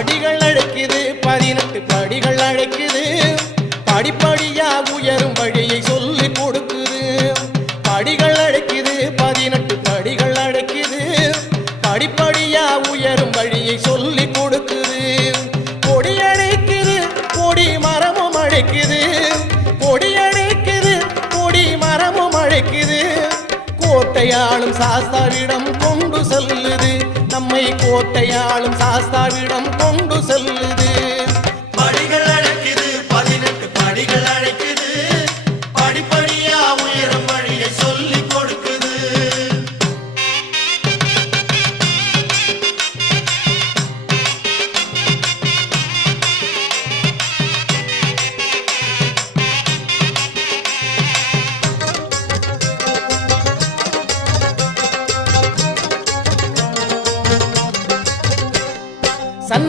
படிகள் அழைக்குது 18 படிகள் அழைக்குது படிப்படியா உயரும் வழியை சொல்லி கொடுக்குது படிகள் அழைக்குது 18 படிகள் அழைக்குது படிப்படியா உயரும் வழியை சொல்லி கொடுக்குது கொடி அழைக்குது கொடி மரமும் அழைக்குது கொடி அழைக்குது கொடி மரமும் அழைக்குது கோட்டையாளும் சாஸ்தாவிடம் கொண்டு செல்லுது நம்மை கோட்டையாளும் சாஸ்தாவிடம் கொண்டு செல்லுது